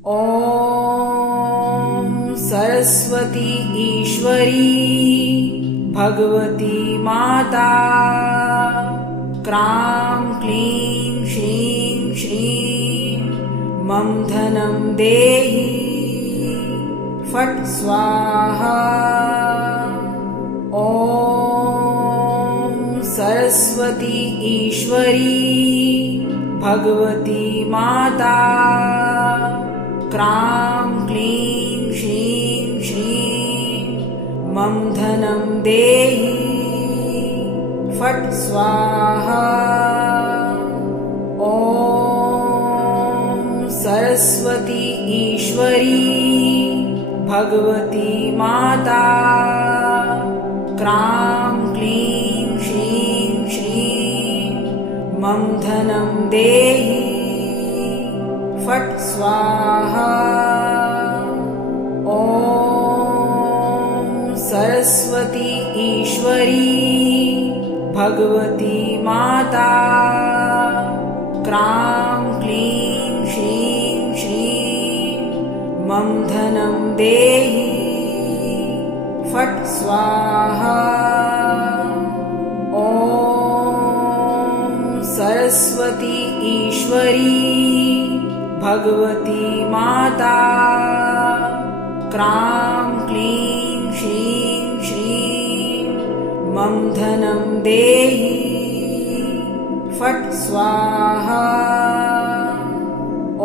ॐ सरस्वती ईश्वरी भगवती माता क्रां क्लीं श्रीं श्रीं मम धनं देहि फट् स्वाहा। ॐ सरस्वती ईश्वरी भगवती माता क्रां क्लीं श्रीं श्रीं मम धनं देहि फट् स्वाहा। ॐ सरस्वती ईश्वरी भगवती माता क्रां क्लीं श्रीं श्रीं मम धनं देहि फट् स्वाहा। ॐ सरस्वती ईश्वरी भगवती माता क्रां क्लीं श्रीं श्रीं मम धनं देहि फट् स्वाहा। ॐ सरस्वती ईश्वरी भगवती माता क्रां क्लीं श्रीं श्रीं मम धनं देहि फट् स्वाहा।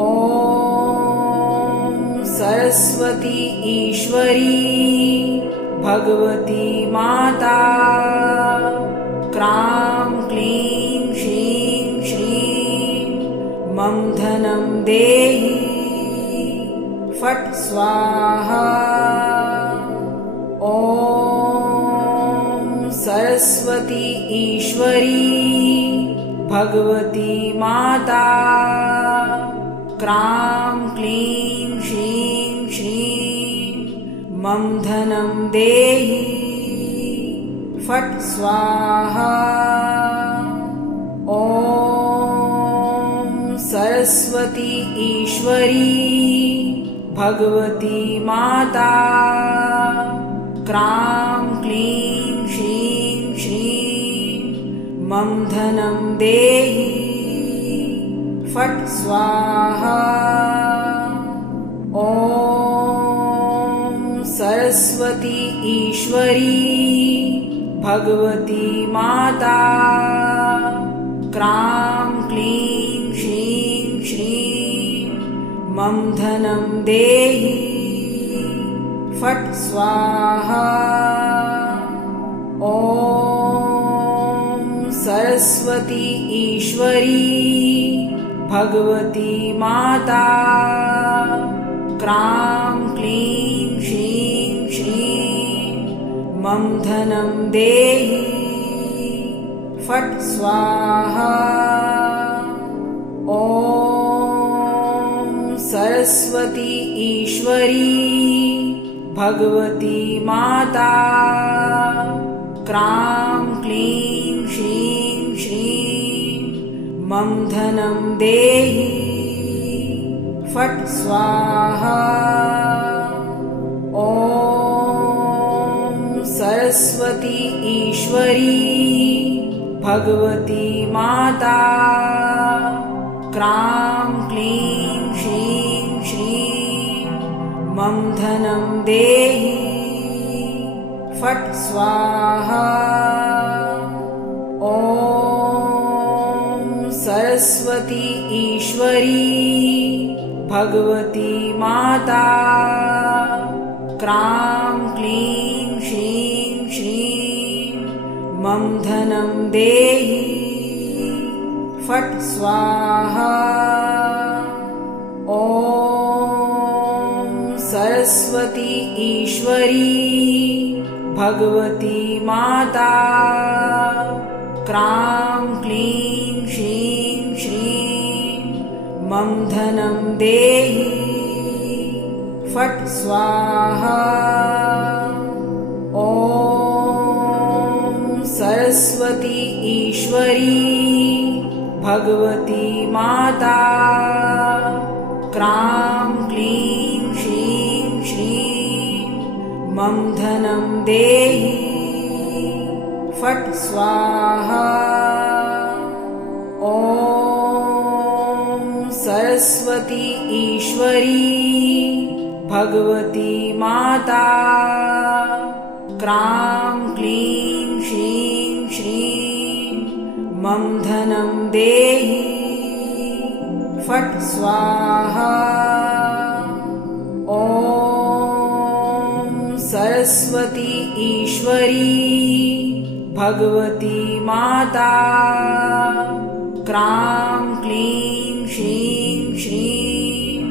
ॐ सरस्वती ईश्वरी भगवती माता क्रां क्लीं श्रीं श्रीं मम धनं देहि फट् स्वाहा। ॐ सरस्वती ईश्वरी भगवती माता क्रां क्लीं श्रीं श्रीं मम धनं देहि फट् स्वाहा। ॐ सरस्वती ईश्वरी भगवती माता क्रां क्लीं श्रीं श्रीं मम धनं देहि फट् स्वाहा। ॐ सरस्वती ईश्वरी भगवती माता क्रां क्लीं श्रीं श्रीं मम धनं देहि फट् स्वाहा। ॐ सरस्वती ईश्वरी भगवती माता क्रां क्लीं श्रीं श्रीं मम धनं देहि फट् स्वाहा। ॐ सरस्वती ईश्वरी भगवती माता क्रां क्लीं श्रीं श्रीं मम धनं देहि फट् स्वाहा। ॐ सरस्वती ईश्वरी भगवती माता क्रां क्लीं श्रीं श्रीं मम धनं देहि फट् स्वाहा। ॐ सरस्वती ईश्वरी भगवती माता क्रां क्लीं श्रीं श्रीं मम धनं देहि फट् स्वाहा। ॐ सरस्वती ईश्वरी भगवती माता क्रां क्लीं श्रीं श्रीं मम धनं देहि फट् स्वाहा। ॐ सरस्वती ईश्वरी भगवती माता क्रां क्लीं मम धनं देहि फट् स्वाहा। ॐ सरस्वती ईश्वरी भगवती माता क्रां क्लीं श्रीं श्रीं मम धनं देहि फट् स्वाहा। ॐ सरस्वती ईश्वरी भगवती माता क्रां क्लीं श्रीं श्रीं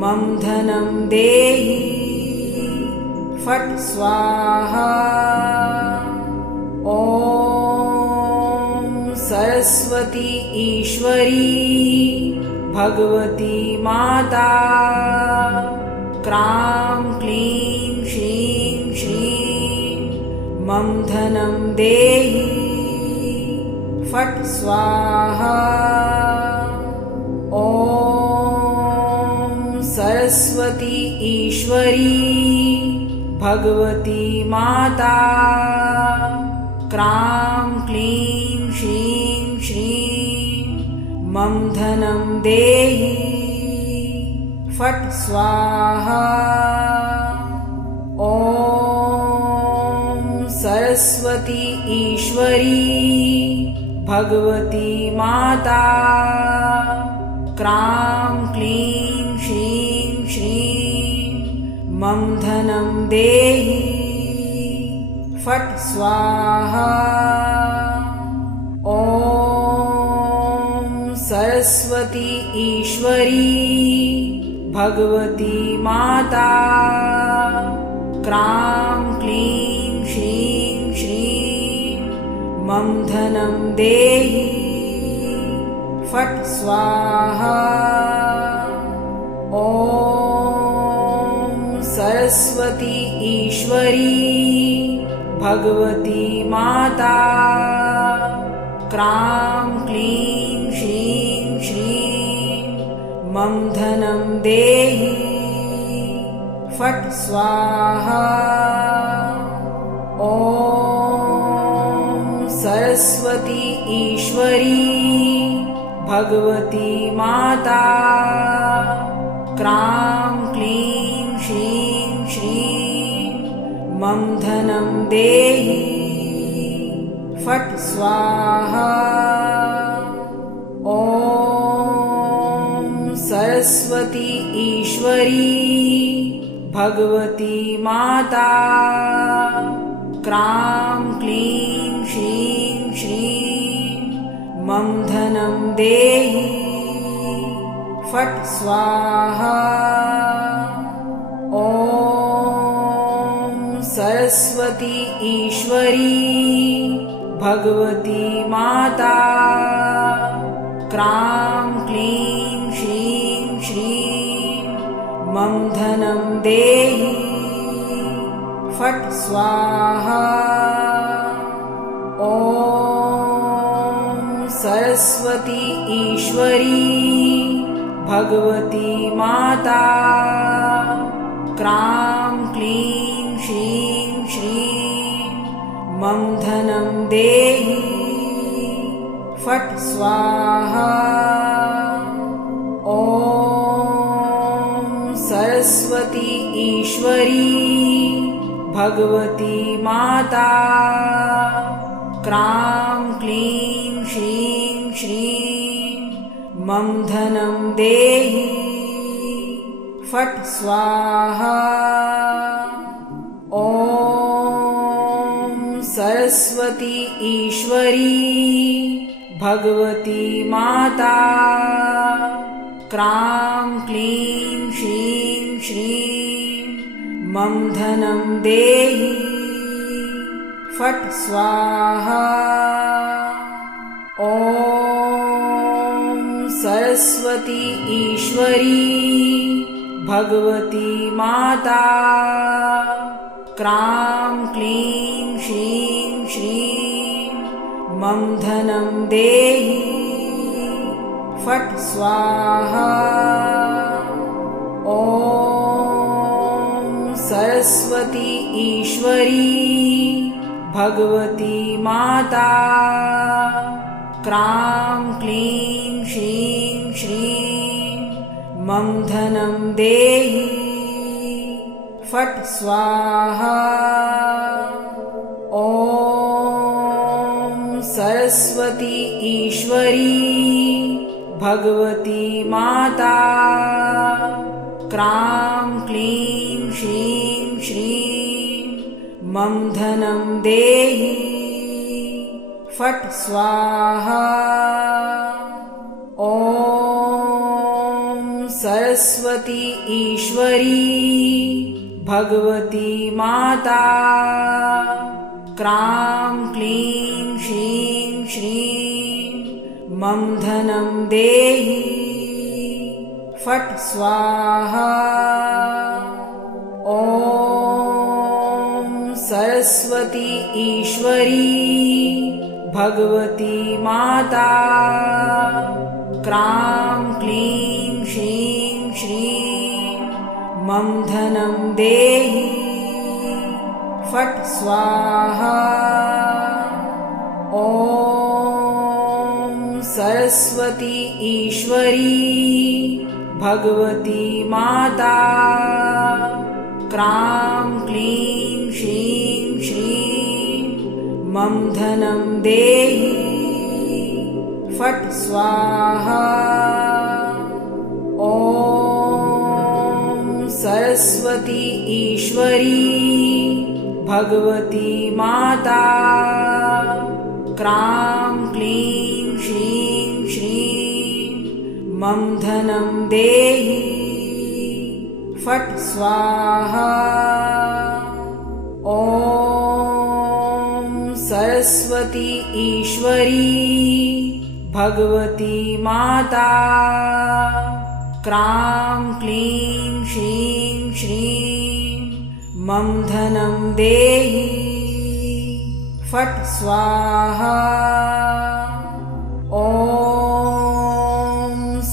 मम धनं देहि फट् स्वाहा। ॐ सरस्वती ईश्वरी भगवती माता क्रां क्लीं श्रीं श्रीं मम धनं देहि फट् स्वाहा। ॐ सरस्वती ईश्वरी भगवती माता क्रां क्लीं श्रीं श्रीं मम धनं देहि फट् स्वाहा। ॐ सरस्वती ईश्वरी भगवती माता क्रां क्लीं श्रीं श्रीं मम धनं देहि फट् स्वाहा। ॐ सरस्वती ईश्वरी भगवती माता क्रां क्लीं श्रीं श्रीं मम धनं देहि फट् स्वाहा। ॐ सरस्वती ईश्वरी भगवती माता क्रां क्लीं श्रीं श्रीं मम धनं देहि फट् स्वाहा। ॐ सरस्वती ईश्वरी भगवती माता क्रां क्लीं श्रीं श्रीं मम धनं देहि फट् स्वाहा। ॐ सरस्वती ईश्वरी भगवती माता क्रां क्लीं श्रीं श्रीं मम धनं देहि फट् स्वाहा। ॐ सरस्वती ईश्वरी भगवती माता क्रां क्लीं श्रीं श्रीं मम धनं देहि फट् स्वाहा। ॐ सरस्वती ईश्वरी भगवती माता क्रां क्लीं श्रीं श्रीं मम धनं देहि फट् स्वाहा। ॐ सरस्वती ईश्वरी भगवती माता क्रां क्लीं श्रीं श्रीं मम धनं देहि फट् स्वाहा। ॐ सरस्वती ईश्वरी भगवती माता क्रां क्लीं श्रीं श्रीं मम धनं देहि फट् स्वाहा। ॐ सरस्वती ईश्वरी भगवती माता क्रां क्लीं श्रीं श्रीं मम धनं देहि फट् स्वाहा। ॐ सरस्वती ईश्वरी भगवती माता क्रां क्लीं श्रीं श्रीं मम धनं देहि फट् स्वाहा। ॐ सरस्वती ईश्वरी भगवती माता क्रां क्लीं श्रीं श्रीं मम धनं देहि फट् स्वाहा। ॐ सरस्वती ईश्वरी भगवती माता क्रां क्लीं श्रीं श्रीं मम धनं देहि फट् स्वाहा। ॐ सरस्वती ईश्वरी भगवती माता क्रां क्लीं श्रीं श्रीं मम धनं देहि फट् स्वाहा। ॐ सरस्वती ईश्वरी भगवती माता क्रां क्लीं श्रीं श्रीं मम धनं देहि फट् स्वाहा। ॐ सरस्वती ईश्वरी भगवती माता क्रां क्लीं श्रीं श्रीं मम धनं देहि फट् स्वाहा। ॐ सरस्वती ईश्वरी भगवती माता क्रां क्लीं श्रीं श्रीं मम धनं देहि फट् स्वाहा। ॐ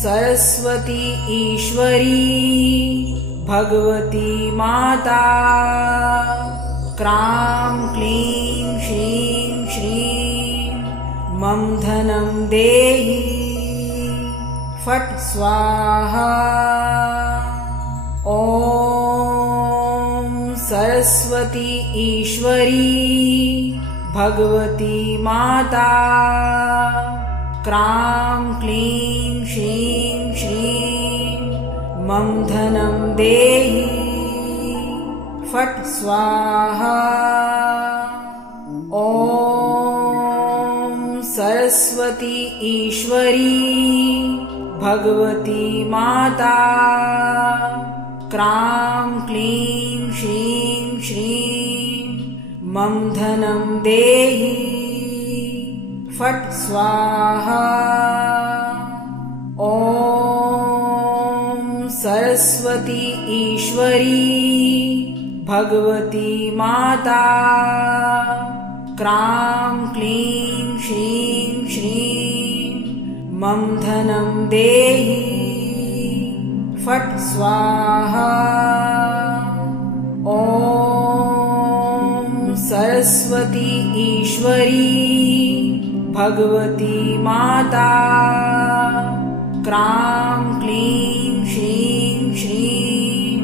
सरस्वती ईश्वरी भगवती माता क्रां क्लीं श्रीं श्रीं मम धनं देहि फट् स्वाहा। ॐ सरस्वती ईश्वरी भगवती माता क्रां क्लीं श्रीं श्रीं मम धनं देहि फट् स्वाहा। ॐ सरस्वती ईश्वरी भगवती माता क्रां क्लीं श्रीं श्रीं मम धनं देहि फट् स्वाहा। ॐ सरस्वती ईश्वरी भगवती माता क्रां क्लीं श्रीं श्रीं मम धनं देहि फट् स्वाहा। ॐ सरस्वती ईश्वरी भगवती माता क्रां क्लीं श्रीं श्रीं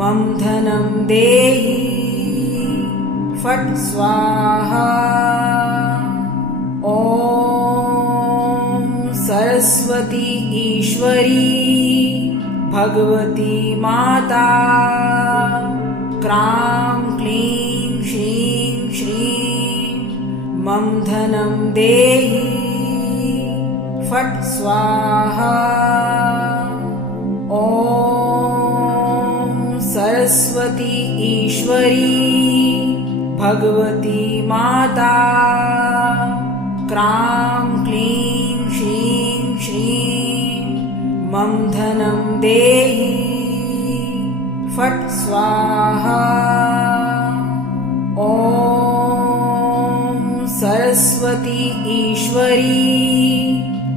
मम धनं देहि फट् स्वाहा। ॐ सरस्वती ईश्वरी भगवती माता क्रां क्लीं श्रीं श्रीं मम धनं देहि फट् स्वाहा। ॐ सरस्वती ईश्वरी भगवती माता क्रां क्लीं श्रीं श्रीं मम धनं देहि फट् स्वाहा। ॐ सरस्वती ईश्वरी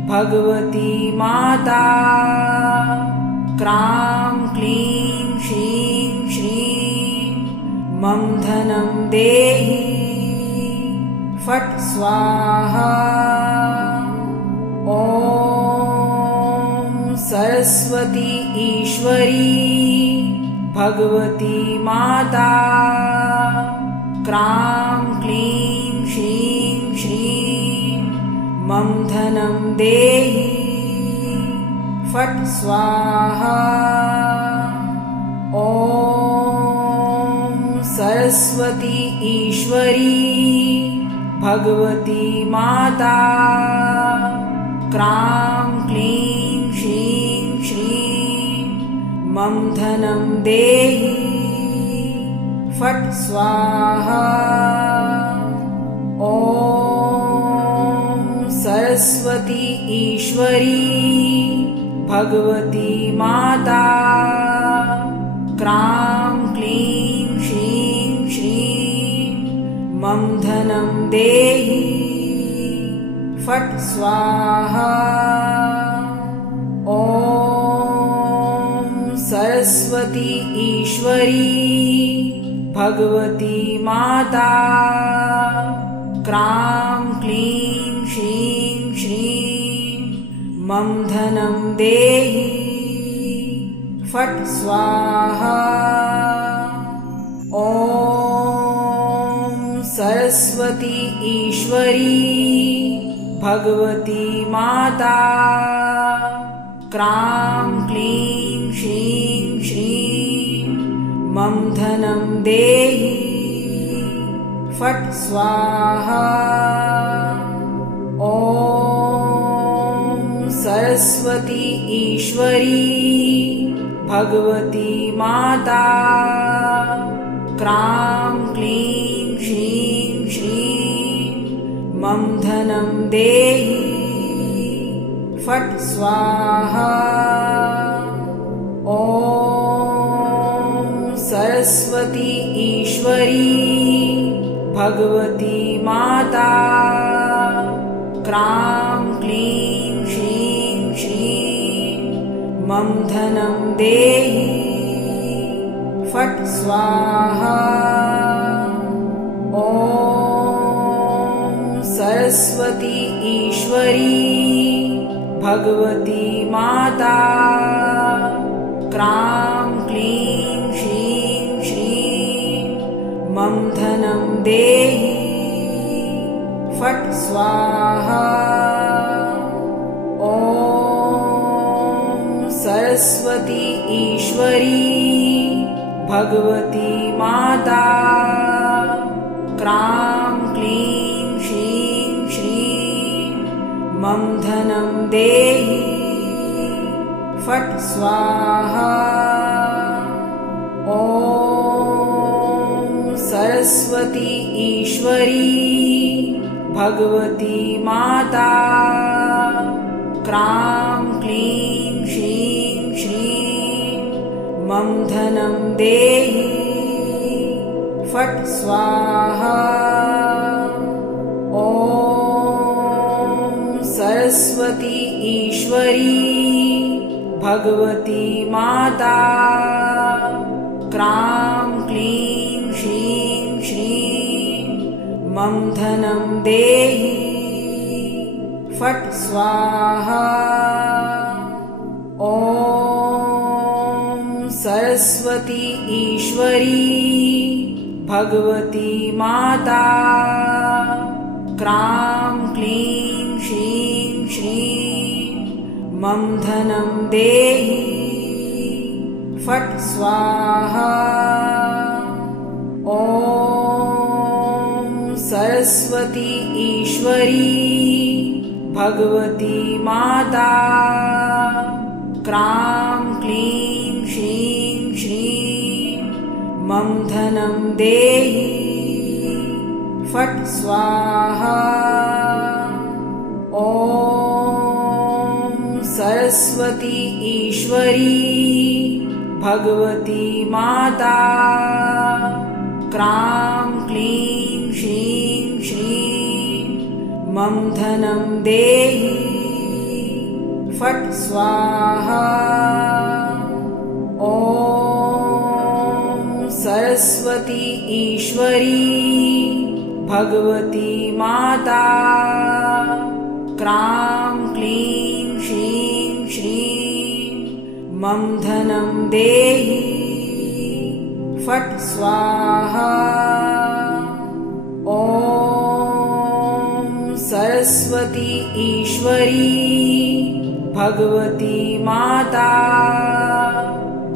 भगवती माता क्रां क्लीं श्रीं श्रीं मम धनं देहि फट् स्वाहा। ॐ सरस्वती ईश्वरी भगवती माता क्रां क्लीं श्रीं श्रीं मम धनं देहि फट् स्वाहा। ॐ सरस्वती ईश्वरी भगवती माता क्रां क्लीं श्रीं श्रीं मम धनं देहि फट् स्वाहा। ॐ सरस्वती ईश्वरी भगवती माता क्रां क्लीं श्रीं श्रीं मम धनं देहि फट् स्वाहा। ॐ सरस्वती ईश्वरी भगवती माता क्रां क्लीं श्रीं श्रीं मम धनं देहि फट् स्वाहा। ॐ सरस्वती ईश्वरी भगवती माता क्रां क्लीं श्रीं श्रीं मम धनं देहि फट् स्वाहा। ॐ सरस्वती ईश्वरी भगवती माता क्रां क्लीं श्रीं श्रीं मम धनं देहि फट् स्वाहा। ॐ सरस्वती ईश्वरी भगवती माता क्रां क्लीं श्रीं श्रीं मम धनं देहि फट् स्वाहा। ॐ सरस्वती ईश्वरी भगवती माता क्रां क्लीं श्रीं श्रीं मम धनं देहि फट् स्वाहा। ॐ सरस्वती ईश्वरी भगवती माता क्रां क्लीं श्रीं श्रीं मम धनं देहि फट् स्वाहा। ॐ सरस्वती ईश्वरी भगवती माता क्रां क्लीं श्रीं श्रीं मम धनं देहि फट् स्वाहा। ॐ सरस्वती ईश्वरी भगवती माता क्रां क्लीं श्रीं श्रीं मम धनं देहि फट् स्वाहा। ॐ सरस्वती ईश्वरी भगवती माता क्रां क्लीं श्रीं श्रीं मम धनं देहि फट् स्वाहा। ॐ सरस्वती ईश्वरी भगवती माता क्रां क्लीं श्रीं श्रीं मम धनं देहि फट् स्वाहा। ॐ सरस्वती ईश्वरी भगवती माता क्रां क्लीं श्रीं श्रीं मम धनं देहि फट् स्वाहा। ॐ सरस्वती ईश्वरी भगवती माता क्रां क्लीं श्रीं श्रीं मम धनं देहि फट् स्वाहा। ॐ सरस्वती ईश्वरी भगवती माता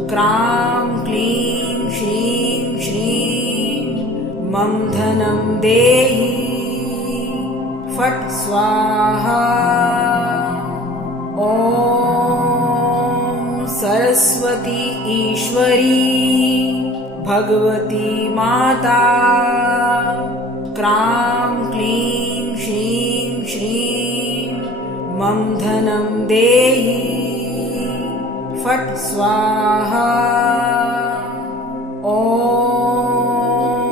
क्रां क्लीं श्रीं श्रीं मम धनं देहि फट् स्वाहा। ॐ सरस्वती ईश्वरी भगवती माता क्रां क्लीं श्रीं श्रीं मम धनं देहि फट् स्वाहा। ॐ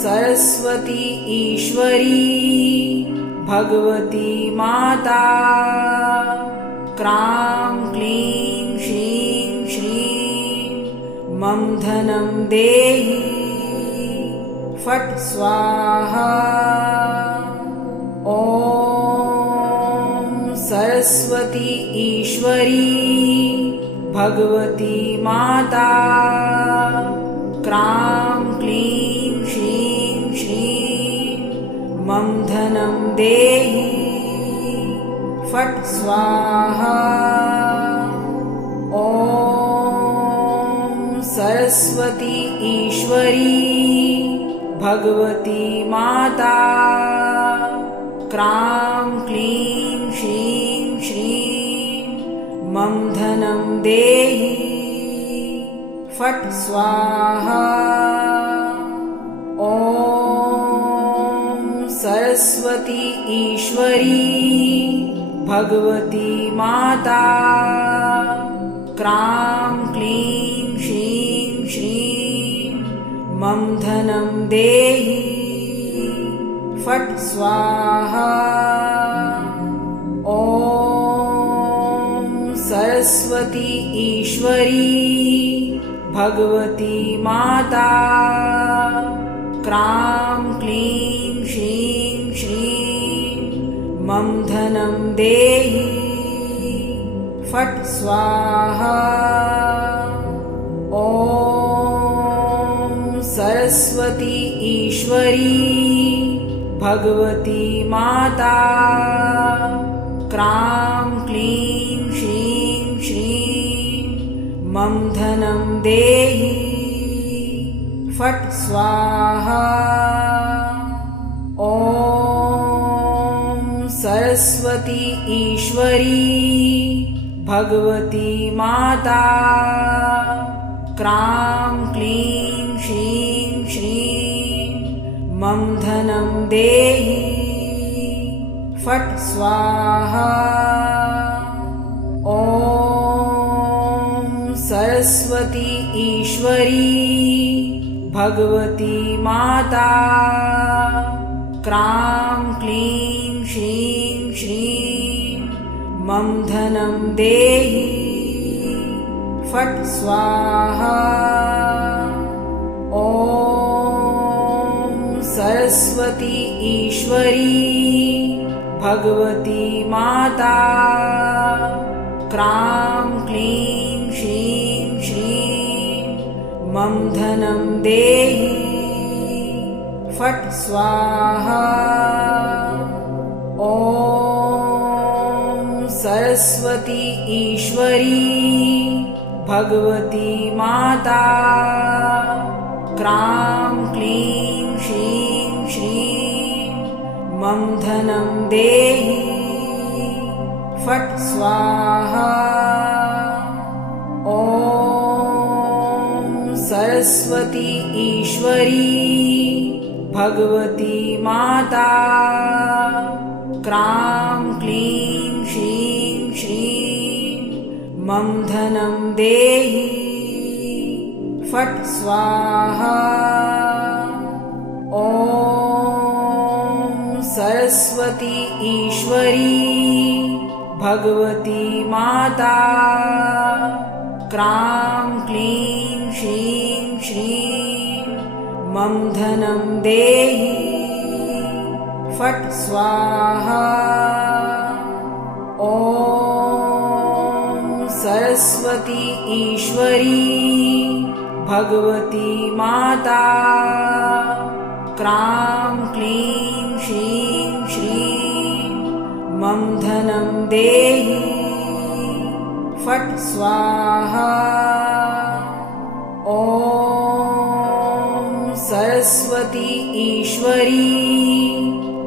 सरस्वती ईश्वरी भगवती माता क्रां क्लीं श्रीं श्रीं मम धनं देहि फट् स्वाहा। ॐ सरस्वती ईश्वरी भगवती माता क्रां क्लीं श्रीं श्रीं मम धनं देहि फट् स्वाहा। ॐ सरस्वती ईश्वरी भगवती माता क्रां क्लीं श्रीं श्रीं मम धनं देहि फट् स्वाहा। ॐ सरस्वती ईश्वरी भगवती माता क्रां क्लीं श्रीं श्रीं मम धनं देहि फट् स्वाहा। ॐ सरस्वती ईश्वरी भगवती माता क्रां क्लीं श्रीं श्रीं मम धनं देहि फट् स्वाहा। ॐ सरस्वती ईश्वरी भगवती माता क्रां क्लीं श्रीं श्रीं मम धनं देहि फट् स्वाहा। ॐ सरस्वती ईश्वरी भगवती माता क्रां क्लीं श्रीं श्रीं मम धनं देहि फट् स्वाहा। ॐ सरस्वती ईश्वरी भगवती माता क्रां क्लीं श्रीं श्रीं मम धनं देहि फट् स्वाहा। ॐ सरस्वती ईश्वरी भगवती माता क्रां क्लीं श्रीं श्रीं मम धनं देहि फट् स्वाहा। ॐ सरस्वती ईश्वरी भगवती माता क्रां क्लीं श्रीं श्रीं मम धनं देहि फट् स्वाहा। ॐ सरस्वती ईश्वरी भगवती माता क्रां क्लीं श्रीं श्रीं मम धनं देहि फट् स्वाहा। ॐ सरस्वती ईश्वरी भगवती माता क्रां क्लीं श्रीं श्रीं मम धनं देहि फट् स्वाहा। ॐ सरस्वती ईश्वरी भगवती माता क्रां क्लीं श्रीं श्रीं मम धनं देहि फट् स्वाहा। ॐ सरस्वती ईश्वरी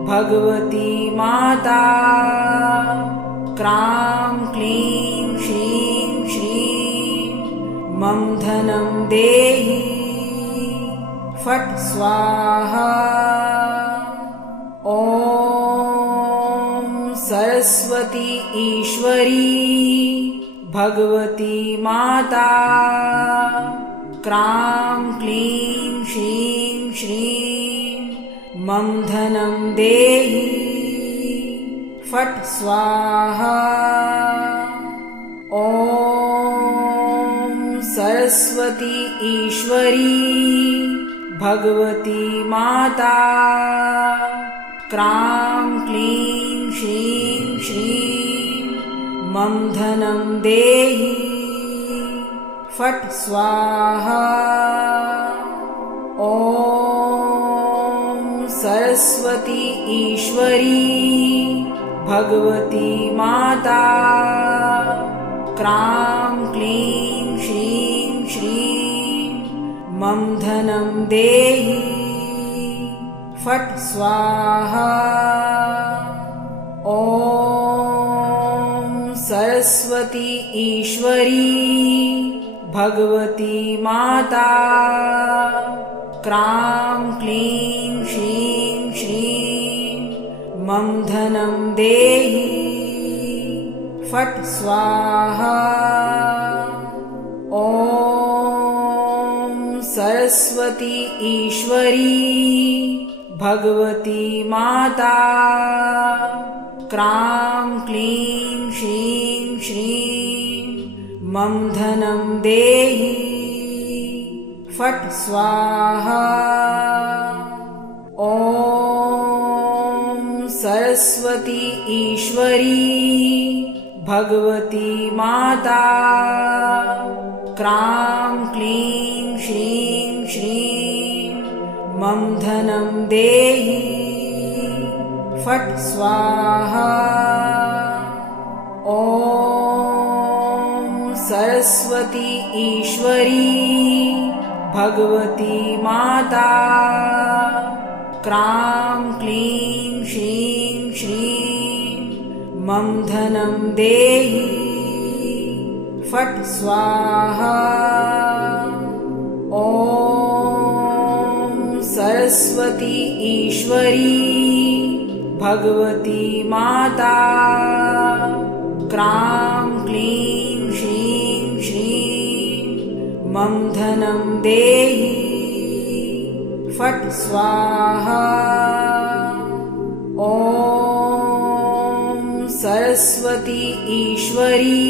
भगवती माता क्रां क्लीं श्रीं श्रीं मम धनं देहि फट् स्वाहा। ॐ सरस्वती ईश्वरी भगवती माता क्रां क्लीं श्रीं श्रीं मम धनं देहि फट् स्वाहा। ॐ सरस्वती ईश्वरी भगवती माता क्रां क्लीं श्रीं श्रीं मम धनं देहि फट् स्वाहा। ॐ सरस्वती ईश्वरी भगवती माता क्रां क्लीं श्रीं श्रीं मम धनं देहि फट् स्वाहा। ॐ सरस्वती ईश्वरी भगवती माता क्रां क्लीं श्रीं श्रीं मम धनं देहि फट् स्वाहा। ॐ सरस्वती ईश्वरी भगवती माता क्रां क्लीं श्रीं श्रीं मम धनं देहि फट् स्वाहा। ॐ सरस्वती ईश्वरी भगवती माता क्रां क्लीं श्रीं श्रीं मम धनं देहि फट् स्वाहा। ॐ सरस्वती ईश्वरी भगवती माता क्रां क्लीं श्रीं श्रीं मम धनं देहि फट् स्वाहा। ॐ सरस्वती ईश्वरी भगवती माता क्रां क्लीं श्रीं श्रीं मम धनं देहि फट् स्वाहा। ॐ सरस्वती ईश्वरी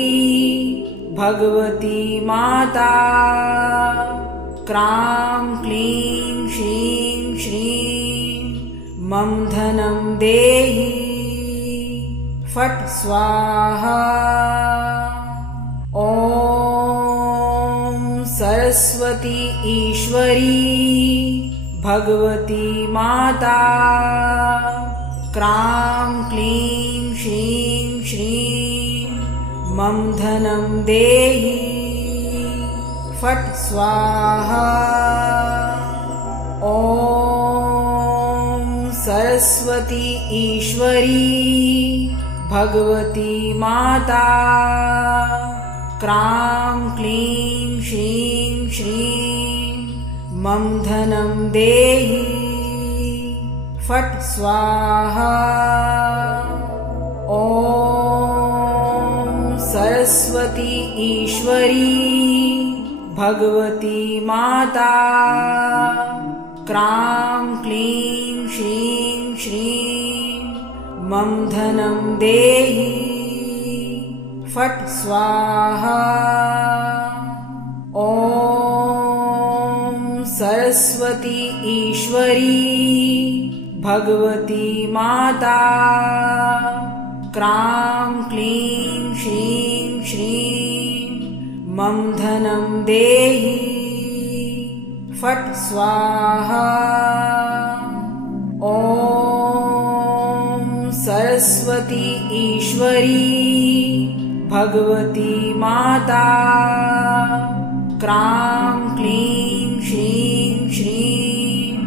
भगवती माता क्रां क्लीं श्रीं श्रीं मम धनं देहि फट् स्वाहा। ॐ सरस्वती ईश्वरी भगवती माता क्रां क्लीं श्रीं श्रीं मम धनं देहि फट् स्वाहा। ॐ सरस्वती ईश्वरी भगवती माता क्रां क्लीं श्रीं श्रीं मम धनं देहि फट् स्वाहा। ॐ सरस्वती ईश्वरी भगवती माता क्रां क्लीं श्रीं श्रीं मम धनं देहि फट् स्वाहा। ॐ सरस्वती ईश्वरी भगवती माता क्रां क्लीं श्रीं श्रीं मम धनं देहि फट् स्वाहा। ॐ सरस्वती ईश्वरी भगवती माता क्रां क्लीं श्रीं श्रीं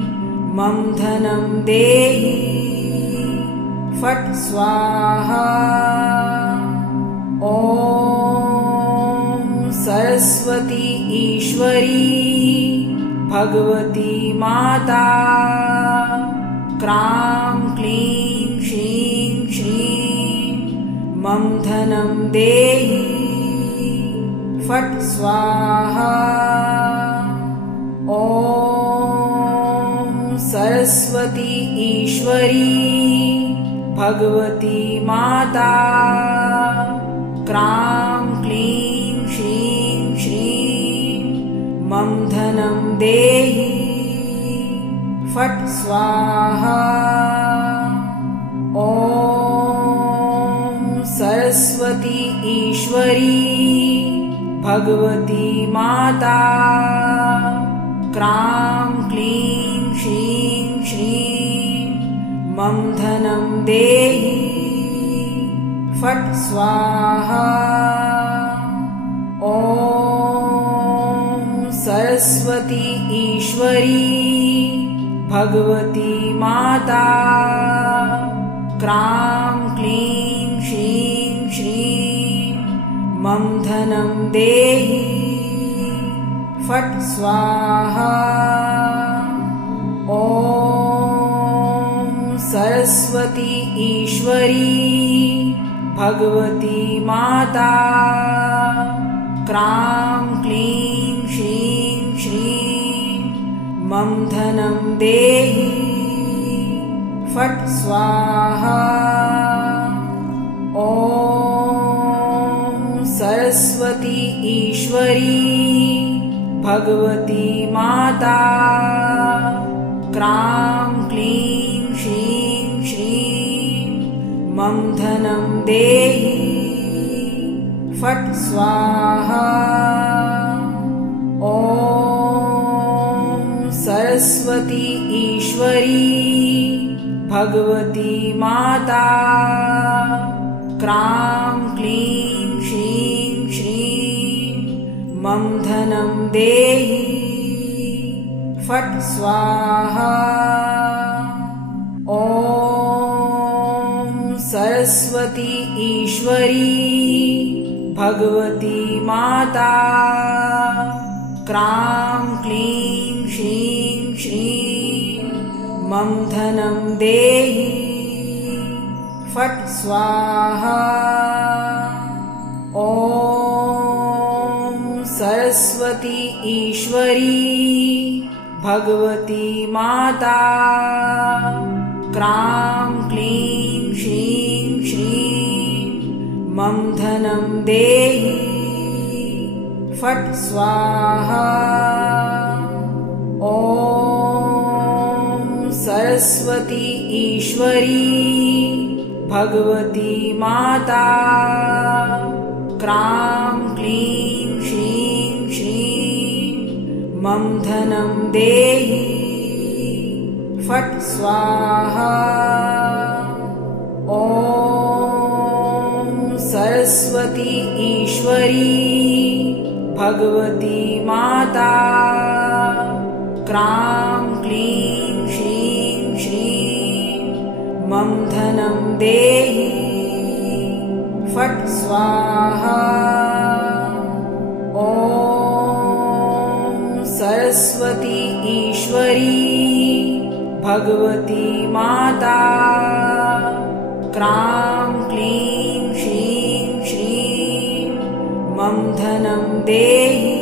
मम धनं देहि फट् स्वाहा। ॐ सरस्वती ईश्वरी भगवती माता क्रां क्लीं श्रीं श्रीं मम धनं देहि फट् स्वाहा। ॐ सरस्वती ईश्वरी भगवती माता क्रां क्लीं श्रीं श्रीं मम धनं देहि फट् स्वाहा। ॐ सरस्वती ईश्वरी भगवती माता क्रां क्लीं श्रीं श्रीं मम धनं देहि फट् स्वाहा। ॐ सरस्वती ईश्वरी भगवती माता क्रां क्लीं श्रीं श्रीं मम धनं देहि फट् स्वाहा। ॐ सरस्वती ईश्वरी भगवती माता क्रां क्लीं श्रीं श्रीं मम धनं देहि फट् स्वाहा। ॐ सरस्वती ईश्वरी भगवती माता क्रां क्लीं श्रीं श्रीं मम धनं देहि फट् स्वाहा। ॐ सरस्वती ईश्वरी भगवती माता क्रां क्लीं श्रीं श्रीं मम धनं देहि फट् स्वाहा। ॐ सरस्वती ईश्वरी भगवती माता क्रां क्लीं श्रीं श्रीं मम धनं देहि फट् स्वाहा। ॐ सरस्वती ईश्वरी भगवती माता क्रां क्लीं श्रीं श्रीं मम धनं देहि फट् स्वाहा। ॐ सरस्वती ईश्वरी भगवती माता क्रां क्लीं श्रीं श्रीं मम धनं देहि फट् स्वाहा। ॐ सरस्वती ईश्वरी भगवती माता क्रां क्लीं श्रीं श्रीं मम धनं देहि फट् स्वाहा। ॐ सरस्वती ईश्वरी भगवती माता क्रां क्लीं श्रीं श्रीं मम धनं देहि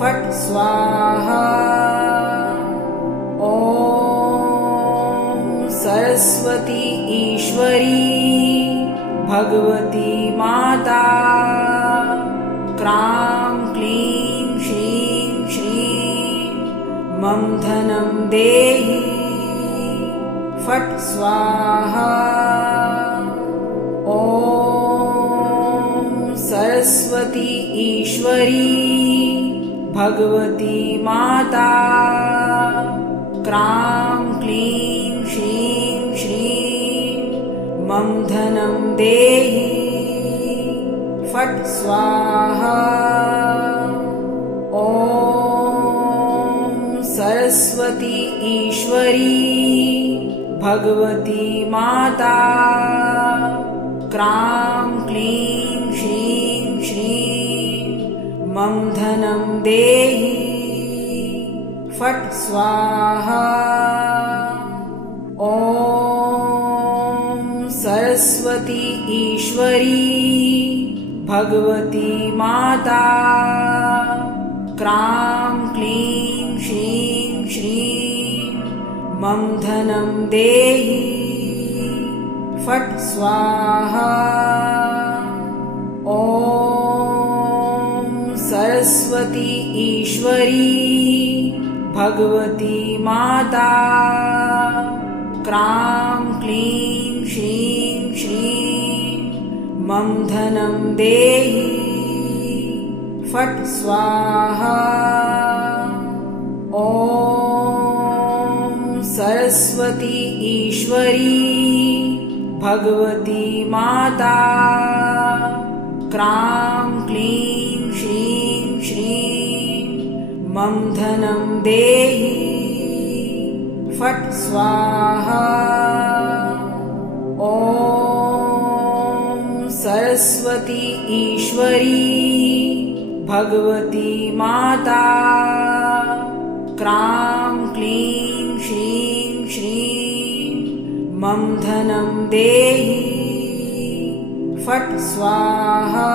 फट् स्वाहा। ॐ सरस्वती ईश्वरी भगवती माता क्रां क्लीं श्रीं श्रीं मम धनं देहि फट् स्वाहा। ॐ सरस्वती ईश्वरी भगवती माता क्रां क्लीं श्रीं श्रीं मम धनं देहि फट् स्वाहा। ॐ सरस्वती ईश्वरी भगवती माता क्रां क्लीं श्रीं श्रीं मम धनं देहि फट् स्वाहा। ॐ सरस्वती ईश्वरी भगवती माता क्रां क्लीं श्रीं श्रीं मम धनं देहि फट् स्वाहा। ॐ सरस्वती ईश्वरी भगवती माता क्रां क्लीं श्रीं श्रीं मम धनं देहि फट् स्वाहा। ॐ सरस्वती ईश्वरी भगवती माता क्रां क्लीं श्रीं श्रीं मम धनं देहि फट् स्वाहा। ॐ सरस्वती ईश्वरी भगवती माता क्रां क्लीं श्रीं श्रीं मम धनं देहि फट् स्वाहा।